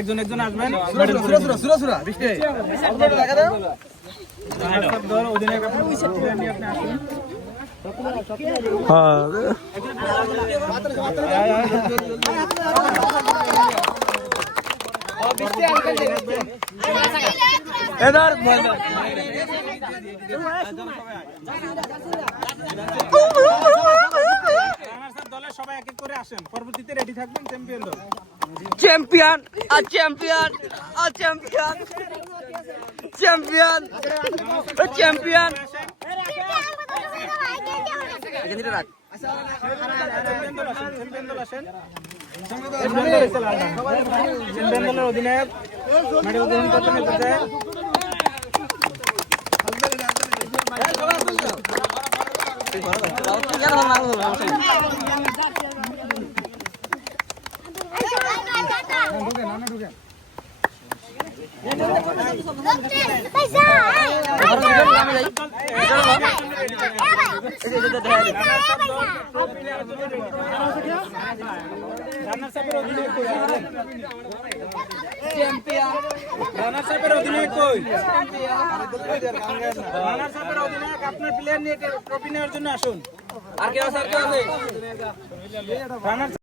একজন একজন আসবেন। সবাই এক এক করে আসেন, পরবর্তীতে রেডি থাকবেন। চ্যাম্পিয়ন দল, চ্যাম্পিয়ন আর চ্যাম্পিয়ন আর চ্যাম্পিয়ন চ্যাম্পিয়ন চ্যাম্পিয়ন চ্যাম্পিয়ন দলের অধিনায়ক মেডেল গ্রহণ করতে নিতেছে। আপনার প্লেয়ার নিয়ে ট্রফি নেওয়ার জন্য আসুন। আর কেউ আছে?